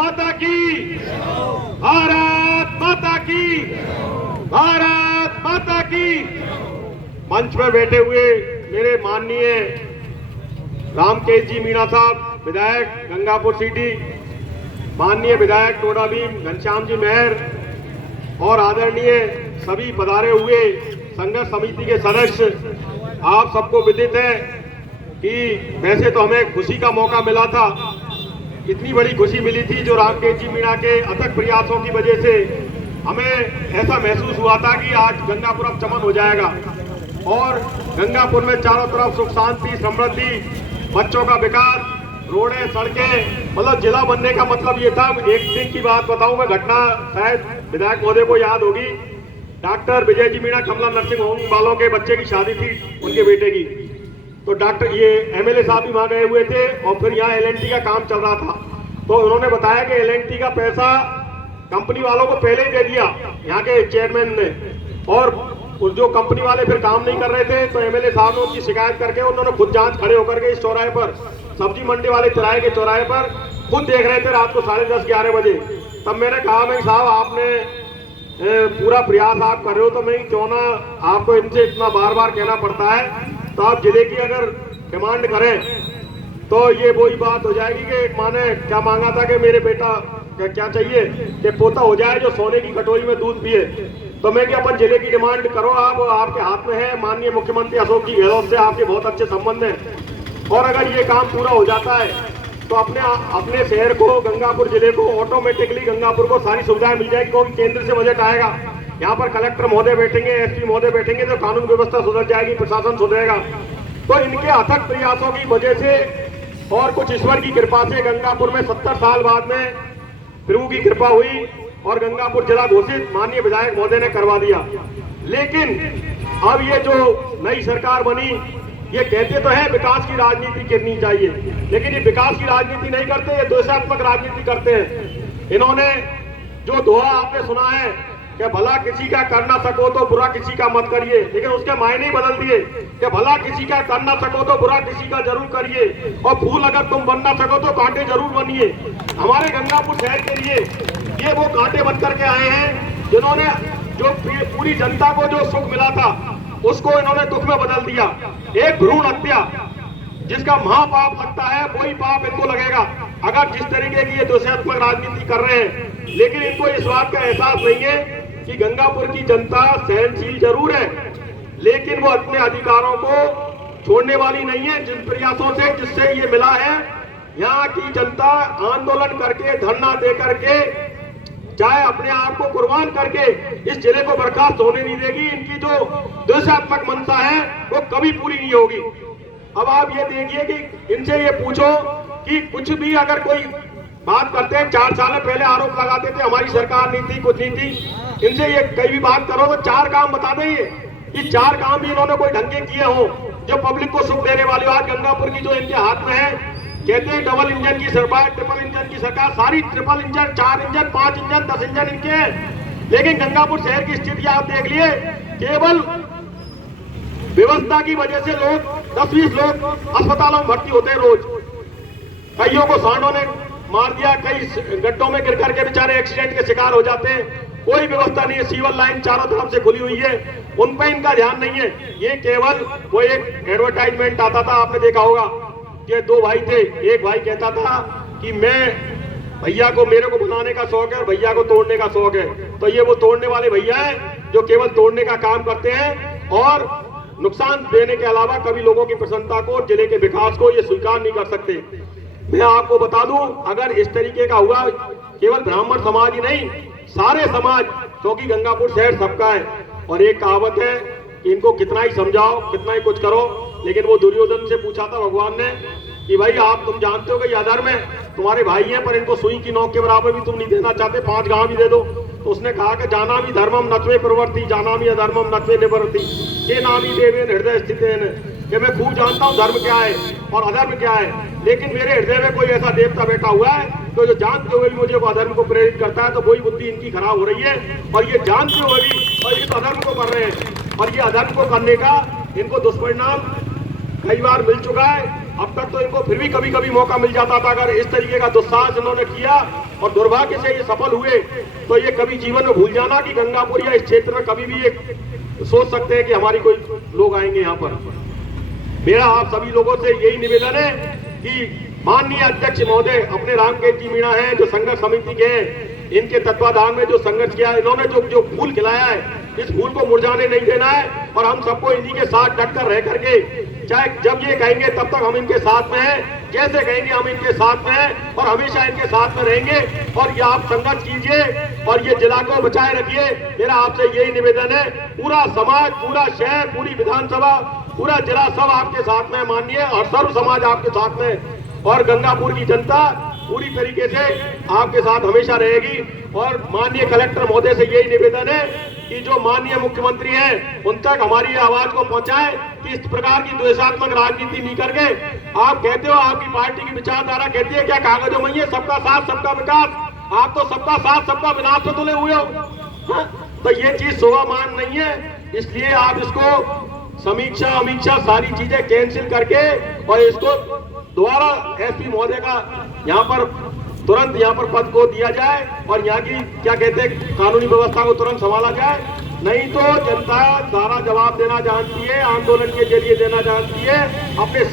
माता की, भारत माता की, भारत माता की। मंच में बैठे हुए मेरे माननीय रामकेश जी मीणा साहब, विधायक गंगापुर सिटी, माननीय विधायक टोडा भीम घनश्याम जी मेहर और आदरणीय सभी पधारे हुए संघर्ष समिति के सदस्य, आप सबको विदित है कि वैसे तो हमें खुशी का मौका मिला था, इतनी बड़ी खुशी मिली थी जो रामकेश जी मीणा के अथक प्रयासों की वजह से हमें ऐसा महसूस हुआ था कि आज गंगापुर अब चमन हो जाएगा और गंगापुर में चारों तरफ सुख शांति समृद्धि, बच्चों का विकास, रोडें सड़कें, मतलब जिला बनने का मतलब ये था। एक दिन की बात बताऊं मैं, घटना शायद विधायक महोदय को याद होगी, डॉक्टर विजय जी मीणा कमला नर्सिंग होम वालों के बच्चे की शादी थी, उनके बेटे की। तो डॉक्टर ये एमएलए साहब भी वहां गए हुए थे और फिर यहाँ एलएनटी का काम चल रहा था। तो उन्होंने बताया कि एलएनटी का पैसा कंपनी वालों को पहले ही दे दिया यहाँ के चेयरमैन ने, और जो कंपनी वाले फिर काम नहीं कर रहे थे तो एमएलए साहब ने उनकी शिकायत करके उन्होंने खुद जांच खड़े होकर के इस चौराहे पर, सब्जी मंडी वाले तिराहे के चौराहे पर खुद देख रहे थे रात को 10:30-11 बजे। तब मैंने कहा मैं साहब आपने पूरा प्रयास आप कर रहे हो तो मैं क्यों ना आपको इनसे इतना बार बार कहना पड़ता है, तो आप जिले की अगर डिमांड करें तो ये वही बात हो जाएगी कि एक माँ ने क्या मांगा था कि मेरे बेटा क्या चाहिए कि पोता हो जाए जो सोने की कटोरी में दूध पिए। तो मैं कि अपन जिले की डिमांड करो, आप आपके हाथ में है। माननीय मुख्यमंत्री अशोक जी गहलोत से आपके बहुत अच्छे संबंध हैं और अगर ये काम पूरा हो जाता है तो अपने शहर को, गंगापुर जिले को ऑटोमेटिकली गंगापुर को सारी सुविधाएं मिल जाएगी, क्योंकि केंद्र से बजट आएगा। यहाँ पर कलेक्टर महोदय बैठेंगे, एसपी महोदय बैठेंगे, तो कानून व्यवस्था सुधर जाएगी, प्रशासन सुधरेगा। तो इनके अथक प्रयासों की वजह से और कुछ ईश्वर की कृपा से गंगापुर में 70 साल बाद में प्रभु की कृपा हुई और गंगापुर जिला घोषित माननीय विधायक महोदय ने करवा दिया। लेकिन अब ये जो नई सरकार बनी, ये कहते तो है विकास की राजनीति करनी चाहिए, लेकिन ये विकास की राजनीति नहीं करते, ये द्वेषात्मक राजनीति करते हैं। इन्होंने जो दोहा आपने सुना है कि भला किसी का कर ना सको तो बुरा किसी का मत करिए, लेकिन उसके मायने ही बदल दिए कि भला किसी का कर ना सको तो बुरा किसी का जरूर करिए, और फूल अगर तुम बन ना सको तो कांटे जरूर बनिए। हमारे गंगापुर शहर के लिए ये वो कांटे बन करके आए हैं जिन्होंने जो पूरी जनता को जो सुख मिला था उसको इन्होंने दुख में बदल दिया। एक भ्रूण हत्या जिसका महापाप लगता है वही पाप इनको लगेगा अगर जिस तरीके की ये द्वेषात्मक राजनीति कर रहे हैं। लेकिन इनको इस बात का एहसास नहीं है कि गंगापुर की जनता सहनशील जरूर है, लेकिन वो अपने अधिकारों को छोड़ने वाली नहीं है। जिन प्रयासों से जिससे ये मिला है, यहाँ की जनता आंदोलन करके, धरना दे करके, चाहे अपने आप को कुर्बान करके इस जिले को बर्खास्त होने नहीं देगी। इनकी जो द्वेषात्मक मनसा है वो कभी पूरी नहीं होगी। अब आप ये देखिए कि इनसे ये पूछो कि कुछ भी अगर कोई बात करते हैं, 4 साल पहले आरोप लगाते थे हमारी सरकार नहीं थी, कुछ नहीं थी। इनसे ये कई भी बात करो तो 4 काम बता दें, ये 4 काम भी इन्होंने कोई ढंग के किए हो जो पब्लिक को सुख देने वाले। आज गंगापुर की जो इनके हाथ में है, कहते हैं डबल इंजन की सरकार, ट्रिपल इंजन की सरकार, सारी triple engine, 4 engine, 5 engine, 10 engine इनके हैं। लेकिन गंगापुर शहर की स्थिति आप देख लिए, केवल व्यवस्था की वजह से लोग 10-20 लोग अस्पतालों में भर्ती होते हैं रोज। कईयों को सांडों ने मार दिया, कई गड्ढों में गिर करके बेचारे एक्सीडेंट के शिकार हो जाते हैं। कोई व्यवस्था नहीं है, सीवर लाइन चारों तरफ से खुली हुई है, उन पर इनका ध्यान नहीं है। ये केवल वो एक एडवर्टाइजमेंट आता था, आपने देखा होगा कि 2 भाई थे, एक भाई कहता था कि भैया को, मेरे को बनाने का शौक है और भैया को तोड़ने का शौक है। तो ये वो तोड़ने वाले भैया हैं जो केवल तोड़ने का काम करते हैं और नुकसान देने के अलावा कभी लोगों की प्रसन्नता को, जिले के विकास को ये स्वीकार नहीं कर सकते। मैं आपको बता दूं, अगर इस तरीके का हुआ, केवल ब्राह्मण समाज ही नहीं, सारे समाज, क्योंकि गंगापुर शहर सबका है। और एक कहावत है कि इनको कितना ही समझाओ, कितना ही कुछ करो, लेकिन वो दुर्योधन से पूछा था भगवान ने कि भाई आप, तुम जानते हो कि अधर्म है, तुम्हारे भाई हैं पर इनको सुई की नोक के बराबर भी तुम नहीं देना चाहते, 5 गांव भी दे दो। तो उसने कहा कि जानामि धर्मम नत्वे प्रवर्ति, जानामि अधर्मम नत्वे निवर्ति, ये नामी देवे हृदय स्थित है। कि मैं खूब जानता हूँ धर्म क्या है और अधर्म क्या है, लेकिन मेरे हृदय में कोई ऐसा देवता बैठा हुआ है तो जो जानते हुए भी मुझे वो अधर्म को प्रेरित करता है। तो वही बुद्धि इनकी खराब हो रही है और ये जानते हुए भी और इस अधर्म को कर रहे हैं, और ये अधर्म को करने का इनको दुष्परिणाम कई बार मिल चुका है। अब तक तो इनको फिर भी कभी कभी मौका मिल जाता था। अगर इस तरीके का दुस्साहस इन्होंने किया और दुर्भाग्य से ये सफल हुए तो ये कभी जीवन में भूल जाना कि गंगापुर या इस क्षेत्र में कभी भी एक सोच सकते हैं कि हमारी कोई लोग आएंगे यहाँ पर। मेरा आप सभी लोगों से यही निवेदन है कि माननीय अध्यक्ष महोदय अपने रामकेश जी मीणा हैं जो संघर्ष समिति के हैं, इनके तत्वाधान में जो संघर्ष किया है, इन्होंने जो फूल खिलाया है, इस फूल को मुरझाने नहीं देना है। और हम सबको इन्हीं के साथ डटकर रह करके, चाहे जब ये कहेंगे तब तक हम इनके साथ में हैं, जैसे कहेंगे हम इनके साथ में हैं और हमेशा इनके साथ में रहेंगे। और ये आप संघर्ष कीजिए और ये जिला को बचाए रखिए। मेरा आपसे यही निवेदन है। पूरा समाज, पूरा शहर, पूरी विधानसभा, पूरा जिला सब आपके साथ में माननीय और सर्व समाज आपके साथ में, और गंगापुर की जनता पूरी तरीके से आपके साथ हमेशा रहेगी। और माननीय कलेक्टर महोदय से यही निवेदन है कि जो माननीय मुख्यमंत्री हैं उन तक हमारी आवाज को पहुंचाएं कि इस प्रकार की द्वेषात्मक राजनीति नहीं करके, आप कहते हो आपकी पार्टी की विचारधारा कहती है क्या कागजों में ये सबका साथ सबका विकास, आप तो सबका साथ सबका विनाश पे तुले हुए हो। तो ये चीज शोभामान नहीं है। इसलिए आप इसको समीक्षा सारी चीजें कैंसिल करके और इसको दोबारा एसपी महोदय का यहाँ पर तुरंत यहाँ पर पद को दिया जाए और यहाँ की क्या कहते हैं कानूनी व्यवस्था को तुरंत संभाला जाए। नहीं तो जनता सारा जवाब देना जानती है, आंदोलन के जरिए देना जानती है। अपने